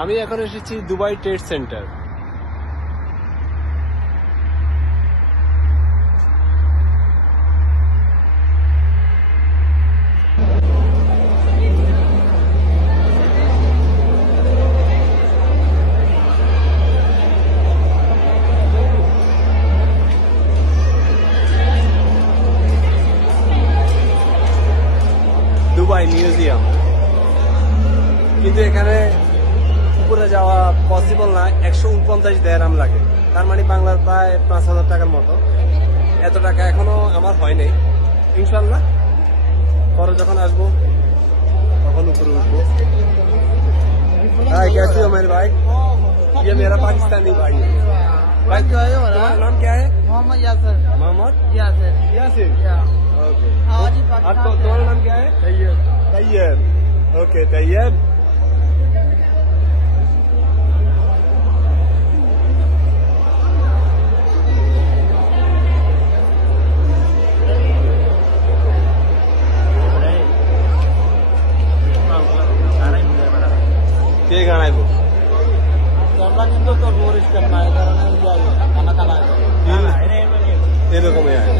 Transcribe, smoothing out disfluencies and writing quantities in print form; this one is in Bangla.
আমি এখন এসেছি Dubai trade centre. Dubai museum, কিন্তু এখানে উপরে যাওয়া পসিবল না। 149 দিরহাম লাগে, তার মানে বাংলার প্রায় 5,000 টাকার মতো। এত টাকা এখনো আমার হয় নাই, ইনশাল্লাহ পরে যখন আসবো তখন উপরে উঠবো। हाय कैसे हो मेरे भाई? ये मेरा पाकिस्तानी भाई है। भाई तुम्हारा नाम क्या है? मोहम्मद यासर। मोहम्मद यासर। यासिर। ओके। आज ही और पाकिस्तान तुम्हारा नाम क्या है? तैयब। तैयब। ओके तैयब। কে গানাইবো? তোমরা কিন্তু তোর পরিষ্কার নাই কারণে খানা খানা এরকমই হয়।